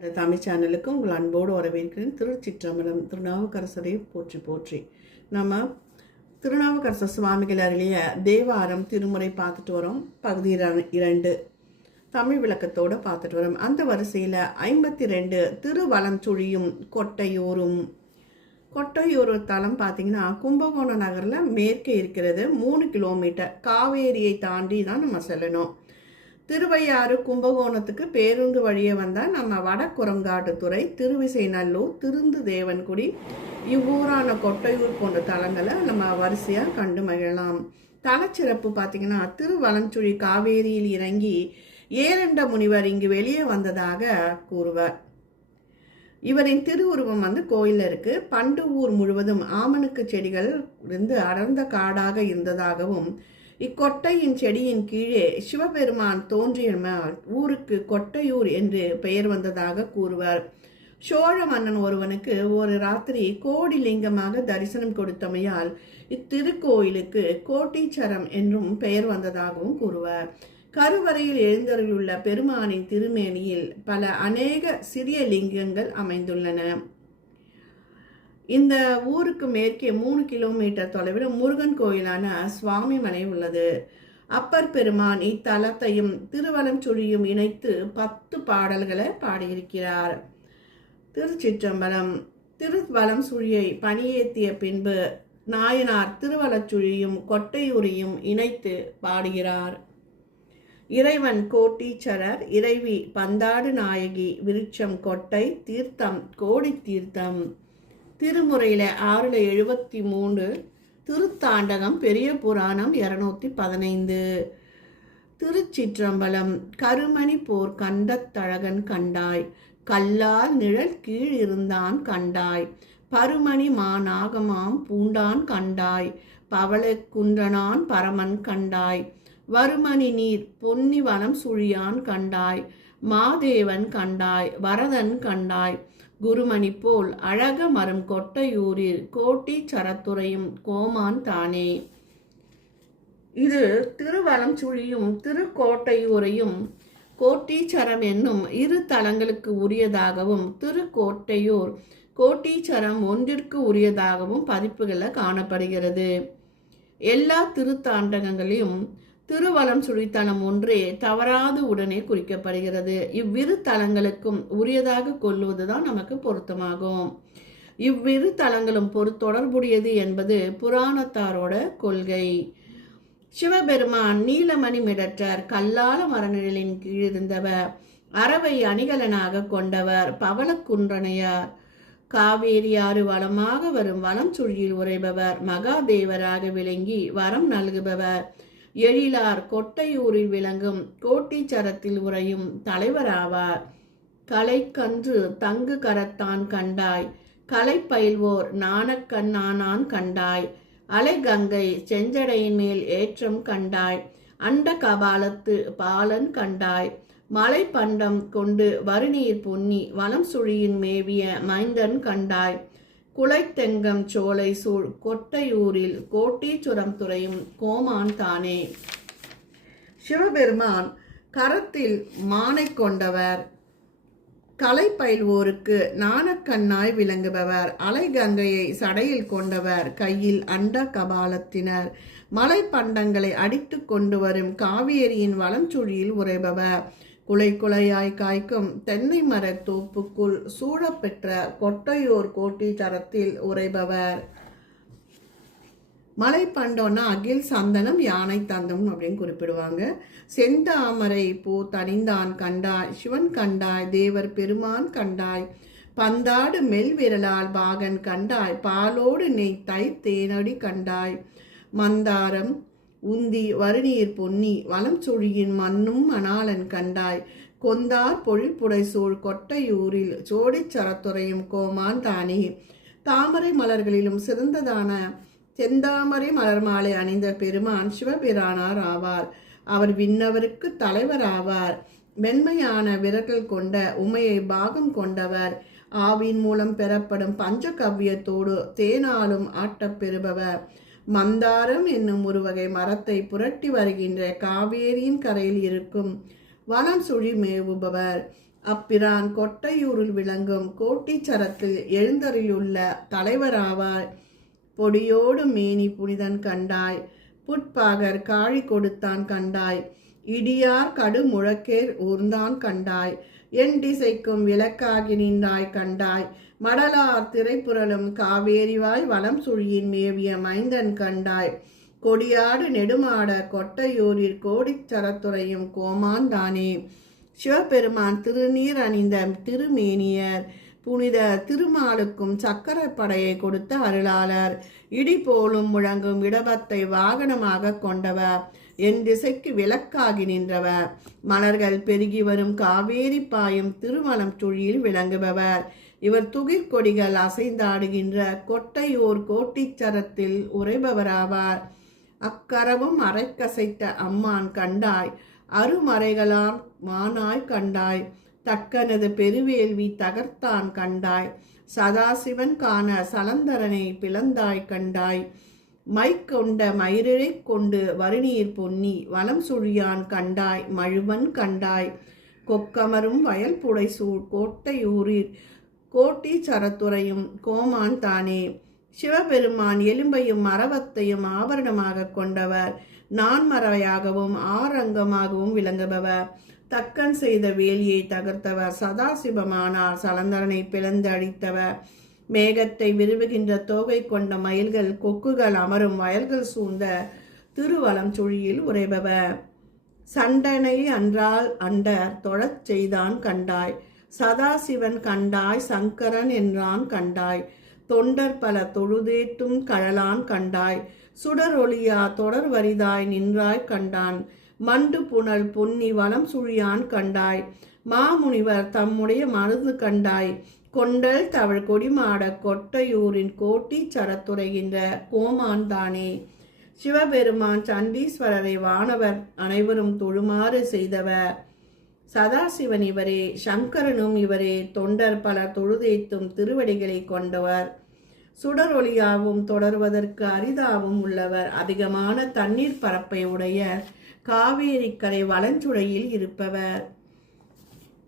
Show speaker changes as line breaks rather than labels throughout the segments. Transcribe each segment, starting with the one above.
இந்த தமிழ் சேனலுக்கு உங்கள் அன்போடு வரவேற்கிறேன். திருச்சிற்றம்பலம் திருநாவுக்கரசரை போற்றி போற்றி. நம்ம திருநாவுக்கரசர் சுவாமிகள் அருளிய தேவாரம் திருமுறை பார்த்துட்டு வரோம். பகுதி இரண்டு. தமிழ் விளக்கத்தோடு பார்த்துட்டு வரோம். அந்த வரிசையில் ஐம்பத்தி ரெண்டு திருவலம் சுழியும் கொட்டையூரும். கொட்டையூர் தலம் பார்த்தீங்கன்னா கும்பகோணம் நகரில் மேற்கே இருக்கிறது. மூணு கிலோமீட்டர். காவேரியை தாண்டி தான் நம்ம செல்லணும். திருவையாறு கும்பகோணத்துக்கு பேருந்து வழியே வந்தால் நம்ம வடக்குரங்காட்டுத்துறை திருவிசைநல்லூர் திருந்து தேவன்குடி இவ்வூரான கொட்டையூர் போன்ற தலங்களை நம்ம வரிசையாக கண்டு மகிழலாம். தலச்சிறப்பு பார்த்தீங்கன்னா திருவலஞ்சுழி காவேரியில் இறங்கி ஏரண்ட முனிவர் இங்கு வெளியே வந்ததாக கூறுவர். இவரின் திருவுருவம் வந்து கோயிலில் இருக்குது பண்டு ஊர் முழுவதும் ஆமணக்கு செடிகள் இருந்து அடர்ந்த காடாக இருந்ததாகவும் இக்கொட்டையின் செடியின் கீழே சிவபெருமான் தோன்றியமால் ஊருக்கு கொட்டையூர் என்று பெயர் வந்ததாக கூறுவர். சோழ மன்னன் ஒருவனுக்கு ஒரு ராத்திரி கோடி லிங்கமாக தரிசனம் கொடுத்தமையால் இத்திருக்கோயிலுக்கு கோட்டீச்சரம் என்றும் பெயர் வந்ததாகவும் கூறுவர். கருவறையில் எழுந்தருளுள்ள பெருமானின் திருமேனியில் பல அநேக சிறிய லிங்கங்கள் அமைந்துள்ளன. இந்த ஊருக்கு மேற்கே மூணு கிலோமீட்டர் தொலைவில் முருகன் கோயிலான சுவாமிமலை உள்ளது. அப்பர் பெருமான் இத்தலத்தையும் திருவலம் சுழியும் இணைத்து பத்து பாடல்களை பாடியிருக்கிறார். திருச்சிற்றம்பலம் திருவலம் சுழியை பணியேற்றிய பின்பு நாயனார் திருவலச்சுழியும் கொட்டையூரையும் இணைத்து பாடுகிறார். இறைவன் கோட்டீச்சரர் இறைவி பந்தாடு நாயகி விருட்சம் கொட்டை தீர்த்தம் கோடி தீர்த்தம் திருமுறையில் ஆறில் எழுபத்தி மூணு திருத்தாண்டகம் பெரிய புராணம் இரநூத்தி பதினைந்து. திருச்சிற்றம்பலம் கருமணி போர் கண்டத்தழகன் கண்டாய் கல்லால் நிழல் கீழ் இருந்தான் கண்டாய் பருமணி மாநாகமாம் பூண்டான் கண்டாய் பவள குன்றனான் பரமன் கண்டாய் வருமணி நீர் பொன்னி வனம் சுழியான் கண்டாய் மாதேவன் கண்டாய் வரதன் கண்டாய் குருமணி போல் அழக மரம் கொட்டையூரில் கோட்டி சரத்துறையும் கோமான் தானே. இது திருவலம் சுழியும் திருக்கோட்டையூரையும் கோட்டீச்சரம் என்னும் இரு தலங்களுக்கு உரியதாகவும் திருக்கோட்டையூர் கோட்டீச்சரம் ஒன்றிற்கு உரியதாகவும் பதிப்புகளில் காணப்படுகிறது. எல்லா திருத்தாண்டகங்களையும் திருவலம் சுழித்தலம் ஒன்றே தவறாது உடனே குறிக்கப்படுகிறது. இவ்விரு தலங்களுக்கும் உரியதாக கொள்வதுதான் நமக்கு பொருத்தமாகும். இவ்விரு தலங்களும் பொறு தொடர்புடையது என்பது புராணத்தாரோட கொள்கை. சிவபெருமான் நீலமணி மிடற்றர் கல்லால மரநிழலின் கீழ் இருந்தவர் அறவை அணிகலனாக கொண்டவர் பவளக்குன்றனையார் காவேரி ஆறு வளமாக வரும் வளம் சுழியில் உரைபவர் மகாதேவராக விளங்கி வரம் நல்குபவர் எழிலார் கொட்டையூரில் விளங்கும் கோட்டிச்சரத்தில் உறையும் தலைவராவார். கலைக்கன்று தங்கு கரத்தான் கண்டாய். கலை பயில்வோர் நாணக்கண்ணானான் கண்டாய். அலைகங்கை செஞ்சடையின் மேல் ஏற்றம் கண்டாய். அண்ட கபாலத்து பாலன் கண்டாய். மலை பண்டம் கொண்டு வருநீர் பொன்னி வலம் சுழியின் மேவிய மைந்தன் கண்டாய். குலைத்தெங்கம் சோலை சூழ் கொட்டையூரில் கோட்டீச்சுரம் துறையும் கோமான் தானே. சிவபெருமான் கரத்தில் மானை கொண்டவர். கலை பயில்வோருக்கு நாணக்கண்ணாய் விளங்குபவர். அலைகங்கையை சடையில் கொண்டவர். கையில் அண்ட கபாலத்தினர். மலை பண்டங்களை அடித்து கொண்டு வரும் காவேரியின் வளஞ்சுழியில் உறைபவர். குலை குலையாய் காய்க்கும் தென்னை மரத் தோப்புக்குள் சூழப்பெற்ற கொட்டையோர் கோட்டீச்சரத்தில் உரைபவர் மலை பண்டோன்னா அகில் சந்தனம் யானை தந்தம் அப்படின்னு குறிப்பிடுவாங்க. செந்தாமரை பூ தனிந்தான் கண்டாய் சிவன் கண்டாய் தேவர் பெருமான் கண்டாய். பந்தாடு மெல் விரலால் பாகன் கண்டாய் பாலோடு நெய் தை தேனடி கண்டாய். மந்தாரம் உந்தி வருநீர் பொன்னி வலம் சுழியின் மண்ணும் மணாளன் கண்டாய். கொந்தார் பொழிப்புடை சூழ் கொட்டையூரில் சோடிச் சரத்துறையும் கோமான் தானே. தாமரை மலர்களிலும் சிறந்ததான செந்தாமரை மலர் மாலை அணிந்த பெருமான் சிவபிரானார் ஆவார். அவர் விண்ணவருக்கு தலைவர் ஆவார். மென்மையான விரல்கள் கொண்ட உமையை பாகம் கொண்டவர். ஆவின் மூலம் பெறப்படும் பஞ்சகவ்யத்தோடு தேனாலும் ஆட்டப் பெறுபவர். மந்தாரம் என்னும் ஒரு வகை மரத்தை புரட்டி வருகின்ற காவேரியின் கரையில் இருக்கும் வனம் சுழி மேவுபவர். அப்பிரான் கொட்டையூரில் விளங்கும் கோட்டிச்சரத்தில் எழுந்தருளுள்ள தலைவராவார் பொடியோடு மேனி புனிதன் கண்டாய். புட்பாகர் காழி கொடுத்தான் கண்டாய். இடியார் கடு முழக்கேர் ஊர்ந்தான் கண்டாய். என் திசைக்கும் விளக்காகி நின்றாய் கண்டாய். மடலார் திரைப்புரளும் காவேரிவாய் வளம் சுழியின் மேவிய மைந்தன் கண்டாய். கொடியாடு நெடுமாட கொட்டையூரில் கோடிச்சரத்துறையும் கோமாந்தானே சிவபெருமான் திருநீர் அணிந்த திருமேனியர் புனித திருமாலுக்கும் சக்கரப்படையை கொடுத்த அருளாளர். இடி போலும் முழங்கும் இடபத்தை வாகனமாக கொண்டவர். என் திசைக்கு விளக்காகி நின்றவர். மலர்கள் பெருகி வரும் காவேரி பாயும் திருமணம் சுழியில் விளங்குபவர். இவர் துகிர் கொடிகள் அசைந்தாடுகின்ற கொட்டையோர் கோட்டிச்சரத்தில் உரைபவராவார் அக்கரவும் அரைக்கசைத்த அம்மான் கண்டாய். அருமறைகளாம் மானாய் கண்டாய். தக்கனது பெருவேள்வி தகர்த்தான் கண்டாய். சதாசிவன் காண சலந்தரனை பிளந்தாய் கண்டாய். மைக்கொண்ட மயிரிழை கொண்டு வருநீர் பொன்னி வலம் சுழியான் கண்டாய் மழுவன் கண்டாய் கொக்கமரும் வயல் புடைசூழ் கோட்டையூரில் கோட்டி சரத்துறையும் கோமான் தானே. சிவபெருமான் எலும்பையும் மரவத்தையும் ஆபரணமாக கொண்டவர். நான்மறையாகவும் ஆரங்கமாகவும் விளங்குபவர். தக்கன் செய்த வேலியை தகர்த்தவர். சதாசிவமானார் சலந்தரனை பிளந்தடித்தவர். மேகத்தை விரும்புகின்ற தோகை கொண்ட மயில்கள் கொக்குகள் அமரும் வயல்கள் சூழ்ந்த திருவலம் சுழியில் உறைபவ. சண்டனை அன்றால் அண்டர் தொழச் செய்தான் கண்டாய். சதாசிவன் கண்டாய் சங்கரன் என்றான் கண்டாய். தொண்டர் பல தொழுதேட்டும் கழலான் கண்டாய். சுடரொளியா தொடர் வரிதாய் நின்றாய் கண்டான். மண்டு புனல் பொன்னி வளம் சுழியான் கண்டாய். மாமுனிவர் தம்முடைய மருந்து கண்டாய். கொண்டல் தவழ் கொடிமாட கொட்டையூரின் கோட்டி சரத்துரைகின்ற கோமான் தானே. சிவபெருமான் சண்டீஸ்வரரை வானவர் அனைவரும் தொழுமாறு செய்தவர். சதாசிவன் இவரே சங்கரனும் இவரே தொண்டர் பல தொழுதேத்தும் திருவடிகளை கொண்டவர். சுடரொளியாவும் தொடர்வதற்கு அரிதாவும் உள்ளவர். அதிகமான தண்ணீர் பரப்பை உடைய காவேரிக்கரை வளஞ்சுடையில் இருப்பவர்.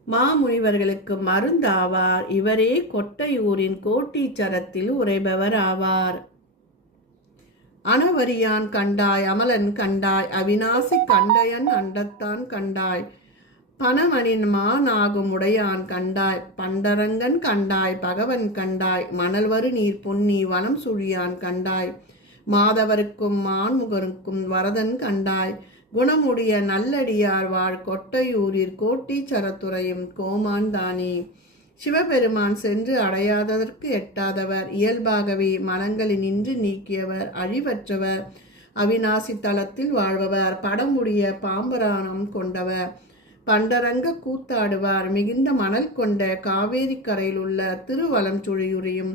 மாமுனிவர்களுக்கு மருந்தாவார். இவரே கொட்டையூரின் கோட்டீச்சரத்தில் உரைபவர் ஆவார் அனவரியான் கண்டாய் அமலன் கண்டாய் அவிநாசி கண்டயன் அண்டத்தான் கண்டாய். பணமனின் மானாகும் உடையான் கண்டாய் பண்டரங்கன் கண்டாய் பகவன் கண்டாய் மணல்வரு நீர் பொன்னி வனம் சுழியான் கண்டாய். மாதவருக்கும் மான்முகருக்கும் வரதன் கண்டாய். குணமுடைய நல்லடியார் வாழ் கொட்டையூரில் கோட்டீச்சரத்துறையும் கோமான் தானே சிவபெருமான் சென்று அடையாததற்கு எட்டாதவர். இயல்பாகவே மனங்களில் நின்று நீக்கியவர் அழிவற்றவர் அவிநாசி தலத்தில் வாழ்பவர் படமுடைய பாம்பராணம் கொண்டவர் பண்டரங்க கூத்தாடுவார் மிகுந்த மணல் கொண்ட காவேரி கரையில் உள்ள திருவலம் சுழியுறையும்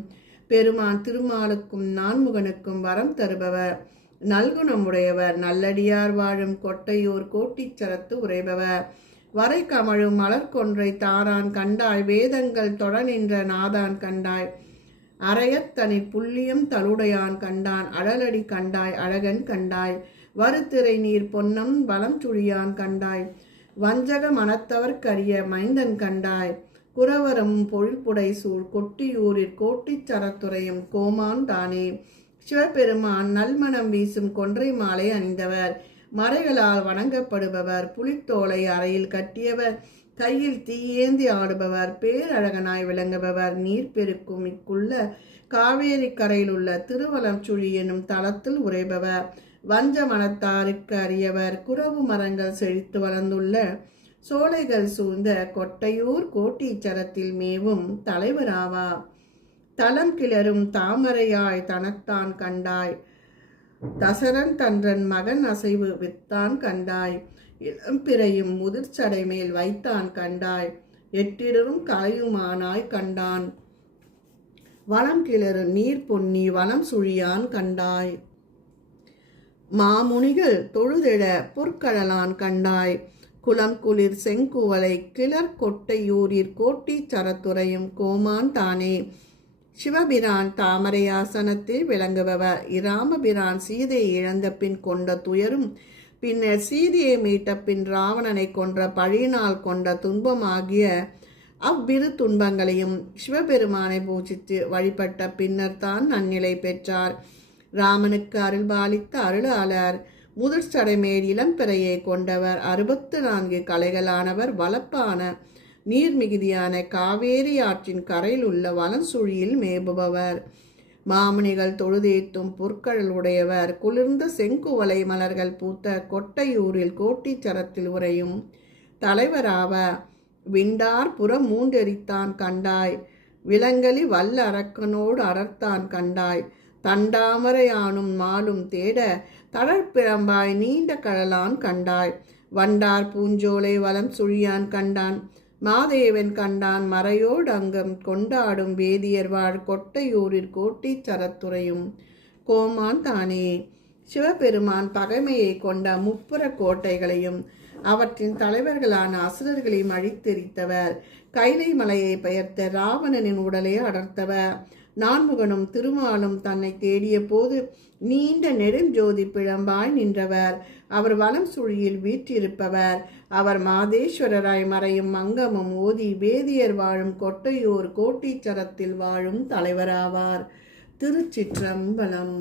பெருமான் திருமாலுக்கும் நான்முகனுக்கும் வரம் தருபவர். நல்குணமுடையவர் நல்லடியார் வாழும் கொட்டையூர் கோட்டிச்சரத்து உரைபவர் வரை கமழும் மலர்கொன்றை தாரான் கண்டாய் வேதங்கள் தொட நின்ற நாதான் கண்டாய். அரையத்தனி புள்ளியம் தலுடையான் கண்டான் அழலடி கண்டாய் அழகன் கண்டாய். வருத்திரை நீர் பொன்னம் வளம் சுழியான் கண்டாய். வஞ்சக மனத்தவர்க்கரிய மைந்தன் கண்டாய். குறவரும் பொழிப்புடை சூழ் கொட்டியூரில் கோட்டிச்சரத்துறையும் கோமான் தானே. சிவபெருமான் நல்மணம் வீசும் கொன்றை மாலை அணிந்தவர். மறைகளால் வணங்கப்படுபவர். புலித்தோலை அறையில் கட்டியவர். கையில் தீயேந்தி ஆடுபவர். பேரழகனாய் விளங்குபவர். நீர் பெருக்கும் இக்குள்ள காவேரி கரையில் உள்ள திருவலம் சுழி எனும் தளத்தில் உரைபவர் வஞ்ச மனத்தாருக்கு அறியவர் குறவு மரங்கள் செழித்து வளர்ந்துள்ள சோலைகள் சூழ்ந்த கொட்டையூர் கோட்டீச்சரத்தில் மேவும் தலைவராவார். தலம் கிளரும் தாமரையாய் தனத்தான் கண்டாய். தசரன் தன்றன் மகன் அசைவு வித்தான் கண்டாய். இளம்பிறையும் முதிர்ச்சடை மேல் வைத்தான் கண்டாய். எட்டிடரும் கலையுமானாய் கண்டான். வளம் கிளறு நீர் பொன்னி வளம் சுழியான் கண்டாய். மாமுனிகள் தொழுதிட பொற்கடலான் கண்டாய். குளம் குளிர் செங்குவலை கிளர் கொட்டையூரிற் கோட்டி சரத்துறையும் கோமான் தானே. சிவபிரான் தாமரையாசனத்தில் விளங்குபவர். இராமபிரான் சீதையை இழந்த பின் கொண்ட துயரும் பின்னர் சீதையை மீட்ட பின் ராவணனை கொன்ற பழியினால் கொண்ட துன்பமாகிய அவ்விரு துன்பங்களையும் சிவபெருமானை பூஜித்து வழிபட்ட பின்னர் தான் நன்னிலை பெற்றார். ராமனுக்கு அருள் பாலித்த அருளாளர் முதற் சடைமேல் இளம்பிறையை கொண்டவர் அறுபத்து நான்கு கலைகளானவர் வளப்பான நீர்மிகுதியான காவேரி ஆற்றின் கரையில் உள்ள வலஞ்சுழியில் மேபுபவர் மாமணிகள் தொழுதேத்தும் பொற்கடல் உடையவர். குளிர்ந்த செங்குவலை மலர்கள் பூத்த கொட்டையூரில் கோட்டிச்சரத்தில் உறையும் தலைவராவ. விண்டார் புறம் மூண்டெரித்தான் கண்டாய். விலங்கலி வல்ல அரக்கனோடு கண்டாய். தண்டாமரையானும் மாலும் தேட தளர்பிறம்பாய் நீண்ட கடலான் கண்டாய். வண்டார் பூஞ்சோலை வலம் சுழியான் கண்டான். மாதேவன் கண்டான் மறையோடு அங்கம் கொண்டாடும் வேதியர் வாழ் கொட்டையூரில் கோட்டிச்சரத்துறையும் கோமான் தானே. சிவபெருமான் பகைமையை கொண்ட முப்புற கோட்டைகளையும் அவற்றின் தலைவர்களான அசுரர்களையும் அழித்தெரித்தவர் கைலை மலையை பெயர்த்த ராவணனின் உடலை அடர்த்தவர். நான்முகனும் திருமாலும் தன்னை தேடிய போது நீண்ட நெடுஞ்சோதி பிழம்பாய் நின்றவர். அவர் வலம் சுழியில் வீற்றிருப்பவர். அவர் மாதேஸ்வரராய் மறையும் மங்கமும் ஓதி வேதியர் வாழும் கொட்டையூர் கோட்டீச்சரத்தில் வாழும் தலைவராவார். திருச்சிற்றம்பலம்.